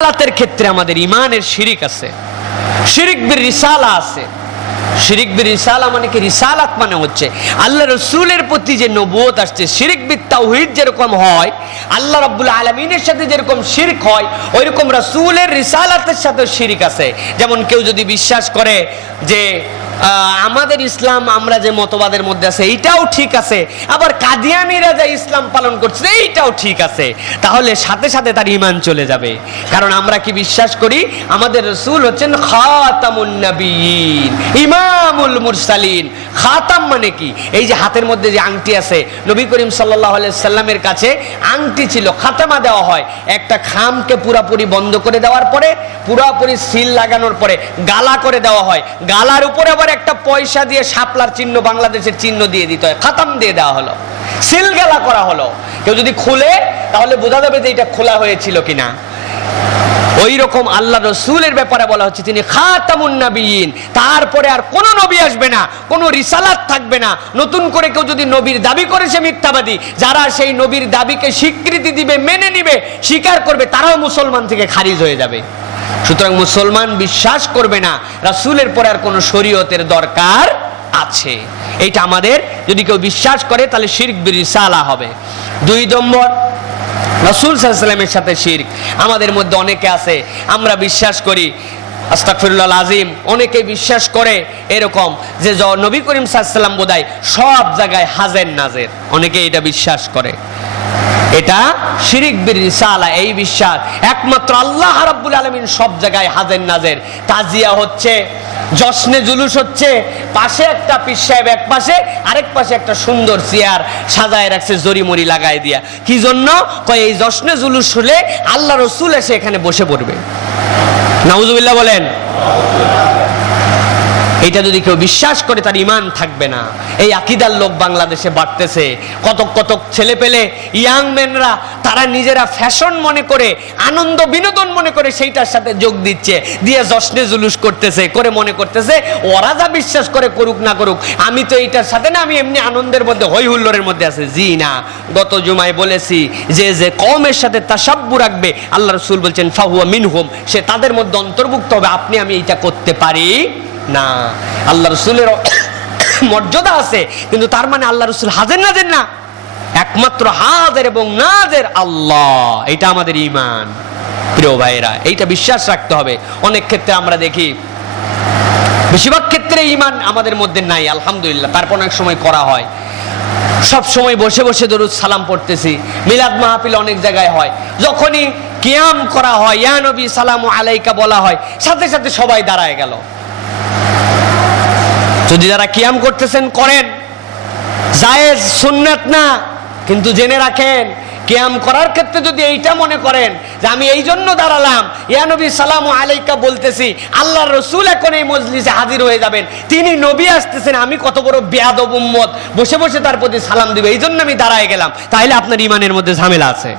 রিসালাতের ক্ষেত্রে আমাদের ইমানের শিরিক আছে। শিরিক বির রিসালা আছে। শিরিক রিসালা মানে কি? রিসালাত মানে হচ্ছে আল্লাহ রসুলের প্রতি যে নবুয়ত আসছে যেরকম হয়, আল্লাহ আলমিনের সাথে যেরকম হয় রসুলের রিসালাতের সাথে আছে। যেমন কেউ যদি বিশ্বাস করে যে আমাদের ইসলাম, আমরা যে মতবাদের মধ্যে আছে, এইটাও ঠিক আছে। আবার কাদিয়ানিরা যে ইসলাম পালন করছে, এইটাও ঠিক আছে। তাহলে সাথে সাথে তার ইমান চলে যাবে। কারণ আমরা কি বিশ্বাস করি? আমাদের রসুল হচ্ছেন খাতামুন নবীন। মুরসালিন। খাতাম মানে কি? এই যে হাতের মধ্যে যে আংটি আছে, নবী করিম সাল্লাহ সাল্লামের কাছে আংটি ছিল, খাতামা দেওয়া হয়। একটা খামকে পুরাপুরি বন্ধ করে দেওয়ার পরে, পুরাপুরি সিল লাগানোর পরে গালা করে দেওয়া হয়। গালার উপরে আবার একটা পয়সা দিয়ে শাপলার চিহ্ন বাংলাদেশের চিহ্ন দিয়ে দিতে হয়। খাতাম দিয়ে দেওয়া হলো। সিল গেলা করা হলো। কেউ যদি খুলে, তাহলে বোঝা যাবে যে এটা খোলা হয়েছিল কিনা। ওই রকম আল্লাহ রসুলের ব্যাপারে বলা হচ্ছে, তিনি খাতামুন নবীন তারপরে আর কোন নবী আসবে না, কোন রিসালাত থাকবে না। নতুন করে কেউ যদি নবীর দাবি করেছে মিথ্যাবাদী, যারা সেই নবীর দাবিকে স্বীকৃতি দিবে, মেনে নিবে, স্বীকার করবে, তারাও মুসলমান থেকে খারিজ হয়ে যাবে। সুতরাং মুসলমান বিশ্বাস করবে না, রাসুলের পরে আর কোনো শরীয়তের দরকার আছে। এইটা আমাদের, যদি কেউ বিশ্বাস করে, তাহলে শিরক বিরিসালা হবে। দুই নম্বর রসুল সাল্লামের সাথে শির্ক। আমাদের মধ্যে অনেকে আছে, আমরা বিশ্বাস করি আস্তাকফিরুল্লাহ আজিম অনেকে বিশ্বাস করে এরকম যে নবী করিম সাল্লাম বোধ সব জায়গায় হাজের নাজের। অনেকে এটা বিশ্বাস করে। এটা শিরিক বির এই বিশ্বাস। একমাত্র আল্লাহ রাব্বুল আলামিন সব জায়গায় হাজের নাজের। তাজিয়া হচ্ছে, জশ্নে জুলুস হচ্ছে, পাশে একটা পীর সাহেব এক পাশে, আরেক পাশে একটা সুন্দর চেয়ার সাজায় রাখছে জরিমরি লাগায় দিয়া। কি জন্য? কয়, এই জশ্নে জুলুস হলে আল্লাহ রসুল এসে এখানে বসে পড়বে। নাউজুবিল্লাহ বলেন। এটা যদি কেউ বিশ্বাস করে, তার ইমান থাকবে না। এই আকিদার লোক বাংলাদেশে বাড়তেছে। কত কত ছেলে পেলে, ইয়াং ম্যানরা তারা নিজেরা ফ্যাশন মনে করে, আনন্দ বিনোদন মনে করে সেইটার সাথে যোগ দিচ্ছে। দিয়ে জশ্নে জুলুস করতেছে, করে মনে করতেছে, ওরা যা বিশ্বাস করে করুক না করুক, আমি তো এইটার সাথে না, আমি এমনি আনন্দের মধ্যে হই হুল্লোড়ের মধ্যে আছে। জি না। গত জুমায় বলেছি যে যে কমের সাথে তা তাসাব্বু রাখবে, আল্লাহ রসুল বলছেন, ফাহুয়া মিনহুম, সে তাদের মধ্যে অন্তর্ভুক্ত হবে, আপনি, আমি এইটা করতে পারি। না, আল্লাহ রসুলের মর্যাদা আছে, কিন্তু তার মানে আল্লাহ রসুল হাজের নাজের না? একমাত্র হাজের এবং নাজের আল্লাহ এটা আমাদের ইমান প্রিয় ভাইরা এইটা বিশ্বাস রাখতে হবে। অনেক ক্ষেত্রে আমরা দেখি, বেশিরভাগ ক্ষেত্রে ইমান আমাদের মধ্যে নাই, আলহামদুলিল্লাহ, তারপর অনেক সময় করা হয়। সব সময় বসে বসে দরুদ সালাম পড়তেছি, মিলাদ মাহফিল অনেক জায়গায় হয়। যখনই কিয়াম করা হয়, ইয়া নবী সালাম আলাইকা বলা হয়, সাথে সাথে সবাই দাঁড়ায় গেল। যদি যারা কিয়াম করতেছেন, করেন। জায়েজ, সুন্নাত না, কিন্তু জেনে রাখেন, কিয়াম করার ক্ষেত্রে যদি এইটা মনে করেন যে আমি এই জন্য দাঁড়ালাম, ইয়া নবী, সালাম আলাইকা বলতেছি আল্লাহ রসুল এখন এই মজলিসে হাজির হয়ে যাবেন, তিনি নবী আসতেছেন, আমি কত বড় বেয়াদব উম্মত, বসে বসে তার প্রতি সালাম দিবে এই জন্য আমি দাঁড়ায় গেলাম। তাহলে আপনার ইমানের মধ্যে ঝামেলা আছে।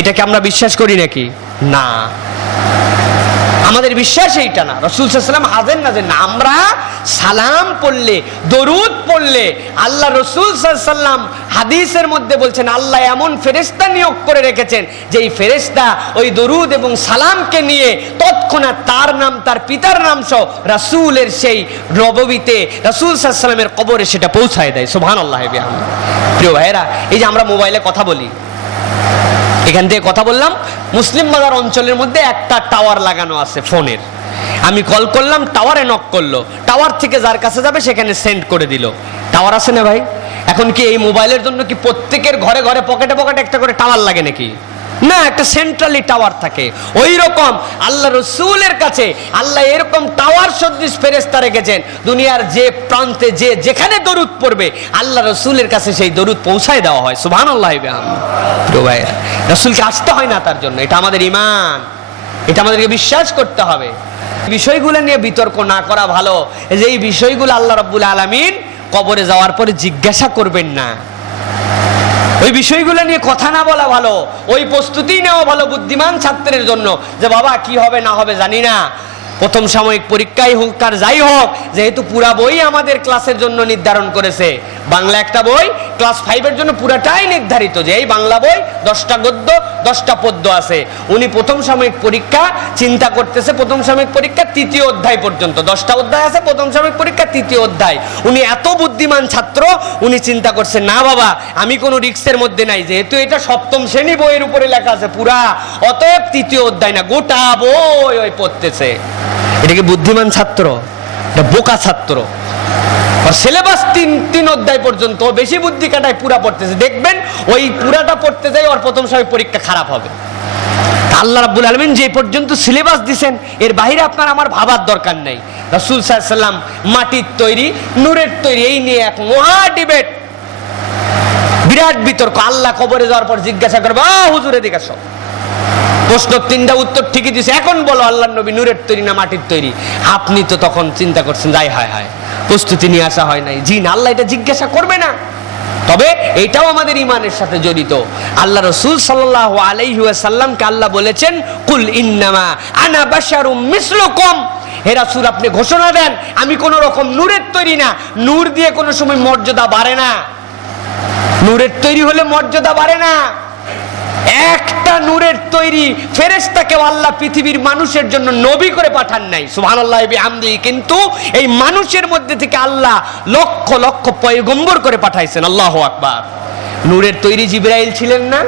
এটাকে আমরা বিশ্বাস করি নাকি? না। আমাদের বিশ্বাস এইটা না। রসুল সাল্লাম হাজের না যে না। আমরা সালাম পড়লে, দরুদ পড়লে, আল্লাহ রসুল সাল্লাম হাদিসের মধ্যে বলছেন, আল্লাহ এমন ফেরেস্তা নিয়োগ করে রেখেছেন যে এই ফেরেস্তা ওই দরুদ এবং সালামকে নিয়ে তৎক্ষণাৎ তার নাম, তার পিতার নাম সহ রাসূলের সেই নববীতে, রাসূল সাল্লামের কবরে সেটা পৌঁছায় দেয়। সোহান আল্লাহ প্রিয় ভাইয়েরা, এই যে আমরা মোবাইলে কথা বলি এখান থেকে কথা বললাম। মুসলিম বাজার অঞ্চলের মধ্যে একটা টাওয়ার লাগানো আছে ফোনের। আমি কল করলাম টাওয়ারে নক করল। টাওয়ার থেকে যার কাছে যাবে, সেখানে সেন্ড করে দিল। টাওয়ার আছে না ভাই? এখন কি এই মোবাইলের জন্য কি প্রত্যেকের ঘরে ঘরে পকেটে পকেটে একটা করে টাওয়ার লাগে নাকি? না, একটা সেন্ট্রালি টাওয়ার থাকে। ওই রকম আল্লাহ রসুলের কাছে আল্লাহ এরকম টাওয়ার সদৃশ ফেরেস্তা রেখেছেন। দুনিয়ার যে প্রান্তে যে যেখানে দরুদ পড়বে, আল্লাহ রসুলের কাছে সেই দরুদ পৌঁছায় দেওয়া হয়। সুবহান আল্লাহ রসুলকে আসতে হয় না তার জন্য। এটা আমাদের ইমান এটা আমাদেরকে বিশ্বাস করতে হবে। বিষয়গুলো নিয়ে বিতর্ক না করা ভালো। যে এই বিষয়গুলো আল্লাহ রব্বুল আলমিন কবরে যাওয়ার পরে জিজ্ঞাসা করবেন না। ওই বিষয়গুলো নিয়ে কথা না বলা ভালো। ওই প্রস্তুতি নেওয়া ভালো বুদ্ধিমান ছাত্রের জন্য। যে বাবা, কি হবে না হবে জানি না। প্রথম সাময়িক পরীক্ষাই হোক আর যাই হোক, যেহেতু পুরা বই আমাদের ক্লাসের জন্য নির্ধারণ করেছে। বাংলা একটা বই ক্লাস ফাইভের জন্য পুরাটাই নির্ধারিত যে এই বাংলা বই দশটা গদ্য, দশটা পদ্য আছে। উনি প্রথম সাময়িক পরীক্ষা, চিন্তা করতেছে প্রথম সাময়িক পরীক্ষা তৃতীয় অধ্যায় পর্যন্ত। দশটা অধ্যায় আছে, প্রথম সাময়িক পরীক্ষা তৃতীয় অধ্যায়। উনি এত বুদ্ধিমান ছাত্র, উনি চিন্তা করছে, না বাবা, আমি কোনো রিক্সের মধ্যে নাই, যেহেতু এটা সপ্তম শ্রেণি বইয়ের উপরে লেখা আছে পুরা। অতএব তৃতীয় অধ্যায় না, গোটা বই ওই পড়তেছে। এটা কি বুদ্ধিমান ছাত্র? এটা বোকা ছাত্র। সিলেবাস তিন তিন অধ্যায় পর্যন্ত বেশি বুদ্ধি কাটায় পুরা পড়তেছে। দেখবেন, ওই পুরাটা পড়তে যাই ওর প্রথম সময় পরীক্ষা খারাপ হবে। আল্লাহ রাব্বুল আলমিন যে পর্যন্ত সিলেবাস দিছেন, এর বাইরে আপনার আমার ভাবার দরকার নেই। রাসূল সাল্লাম মাটির তৈরি, নূরের তৈরি, এই নিয়ে এক মহা ডিবেট বিরাট বিতর্ক। আল্লাহ কবরে যাওয়ার পর জিজ্ঞাসা করবে হুজুর এদিকে আসো। প্রশ্ন তিনটা উত্তর ঠিকই দিছে। এখন বলো আল্লাহ নবী নূরের তৈরি না মাটির তৈরি? আপনি তো তখন চিন্তা করছেন, যাই, হায় হায়। প্রস্তুতি নিয়ে আসা হয় নাই। জি না আল্লাহ এটা জিজ্ঞাসা করবে না। তবে এটাও আমাদের ইমানের সাথে জড়িত। আল্লাহ রসুল সাল্লাহ আলাইহি সাল্লামকে আল্লাহ বলেছেন, কুল ইন্নামা আনা বাশারুম মিসলুকুম। হে রাসূল, আপনি ঘোষণা দেন, আমি কোন রকম নূরের তৈরি না। নূর দিয়ে কোনো সময় মর্যাদা বাড়ে না। নূরের তৈরি হলে মর্যাদা বাড়ে না। একটা নূরের তৈরি ফেরেস্তাকেও আল্লাহ পৃথিবীর মানুষের জন্য নবী করে পাঠান নাই। সুবহানাল্লাহ আমদি কিন্তু এই মানুষের মধ্যে থেকে আল্লাহ লক্ষ লক্ষ পয়গম্বর করে পাঠাইছেন। আল্লাহ আকবার। নূরের তৈরি জিব্রাইল ছিলেন না।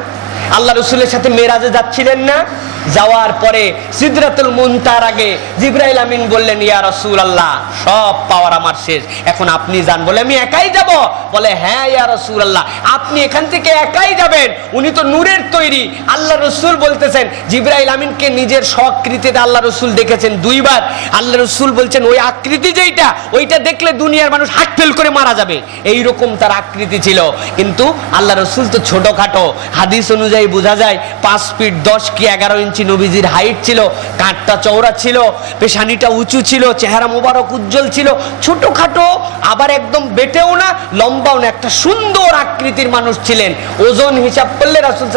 আল্লাহ রসুলের সাথে মেরাজে যাচ্ছিলেন না। যাওয়ার পরে সিদরাতুল মুনতার আগে জিব্রাইল আমিন বললেন, ইয়া রসুল আল্লাহ সব পাওয়ার আমার শেষ। এখন আপনি যান। বলে, আমি একাই যাব? বলে হ্যাঁ ইয়া রসুল আল্লাহ আপনি এখান থেকে একাই যাবেন। উনি তো নূরের তৈরি। আল্লাহ রসুল বলতেছেন, জিব্রাইল আমিনকে নিজের স্বকৃতিতে আল্লাহ রসুল দেখেছেন দুইবার। আল্লাহ রসুল বলছেন, ওই আকৃতি যেইটা, ওইটা দেখলে দুনিয়ার মানুষ হাট ফেল করে মারা যাবে। এই রকম তার আকৃতি ছিল। কিন্তু আল্লাহ রসুল তো ছোটখাটো। হাদিস অনুযায়ী বোঝা যায়, পাঁচ ফিট দশ কি এগারো ইঞ্চি নবীজির হাইট ছিল, কাঠটা চওড়া ছিল, পেশানিটা উঁচু ছিল, চেহারা মোবারক উজ্জ্বল ছিল, ছোটোখাটো, আবার একদম বেটেও না, লম্বাও না, একটা সুন্দর আকৃতির মানুষ ছিলেন। ওজন হিসাব করলে রাসুল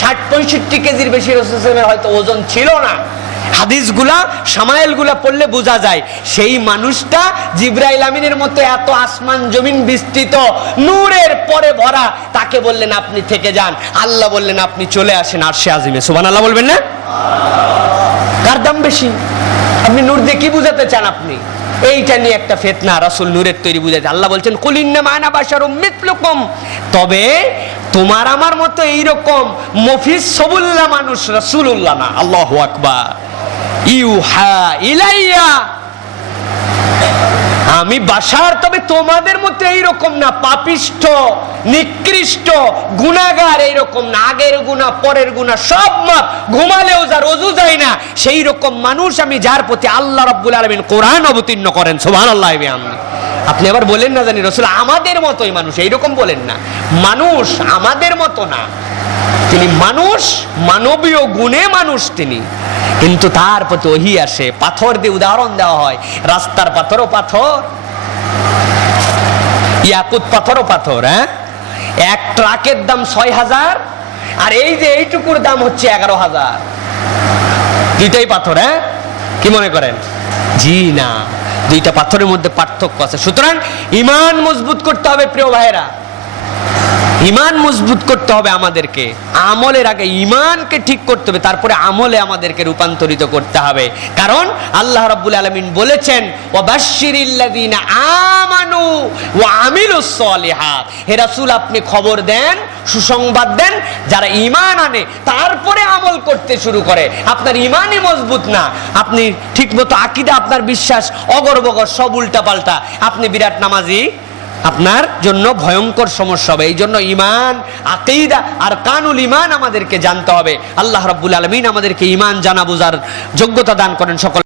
ষাট পঁয়ষট্টি কেজির বেশি, রসুল সাল্লামের হয়তো ওজন ছিল না। হাদিসগুলা, সামায়েলগুলা পড়লে বোঝা যায়, সেই মানুষটা জিব্রাইল আমিনের মতো এত আসমান জমিন বিস্তৃত, নূরের পরে ভরা, তাকে বললেন, আপনি থেকে যান। আল্লাহ বললেন, আপনি চলে আসেন আর সে আজিমে। সুবান আল্লাহ বলবেন না? কার দাম বেশি? আপনি নূর দিয়ে কি বুঝাতে চান আপনি? এইটা নিয়ে একটা ফেতনা, রাসুল নূরের তৈরি বুঝাতে আল্লাহ বলছেন কুলিন্না মায়না বাশারুম মিথলুকুম। তবে তোমার আমার মতো এইরকম মফিজ সবুল্লাহ মানুষ রাসূলুল্লাহ না, আল্লাহু আকবার। আমি বাসার, তবে তোমাদের মতো এইরকম না, পাপিষ্ঠ, নিকৃষ্ট, গুণাগার এইরকম না, আগের গুণা, পরের গুণা, সব মাপ, ঘুমালেও যার অজু যায় না সেই রকম মানুষ আমি যার প্রতি আল্লাহ রব্বুল আলমিন কোরআন অবতীর্ণ করেন সোভান আল্লাহ আমি আপনি আবার বলেন না জানি, রসুল, আমাদের মতোই মানুষ, এইরকম বলেন না। মানুষ আমাদের মতো না। তিনি মানুষ, মানবীয় গুণে মানুষ তিনি। কিন্তু তার প্রতি ওহি আসে। পাথর দিয়ে উদাহরণ দেওয়া হয়, রাস্তার পাথরও পাথর। ইয়াকুত পাথরও পাথর হ্যাঁ? এক ট্রাকের দাম ছয় হাজার, আর এই যে এইটুকুর দাম হচ্ছে এগারো হাজার। দুইটাই পাথর হ্যাঁ? কি মনে করেন? জি না, দুইটা পাথরের মধ্যে পার্থক্য আছে। সুতরাং ইমান মজবুত করতে হবে প্রিয় ভাইয়েরা। ইমান মজবুত করতে হবে আমাদেরকে। আমলের আগে ইমানকে ঠিক করতে হবে, তারপরে আমলে আমাদেরকে রূপান্তরিত করতে হবে। কারণ আল্লাহ রাব্বুল আলামিন বলেছেন, ওয়াবাশশিরিল্লাযিনা আমানু ওয়া আমিলুস সলিহাত। হে রাসূল, আপনি খবর দেন, সুসংবাদ দেন, যারা ঈমান আনে, তারপরে আমল করতে শুরু করে। আপনার ইমানই মজবুত না। আপনি ঠিকমতো আকীদা, আপনার বিশ্বাস অগরবগর সব উল্টাপাল্টা। আপনি বিরাট নামাজি আপনার জন্য ভয়ঙ্কর সমস্যা হবে। এই জন্য ইমান আকেইদা আর কানুল ইমান আমাদেরকে জানতে হবে। আল্লাহ রব্বুল আলমিন আমাদেরকে ইমান জানা বোঝার যোগ্যতা দান করেন সকল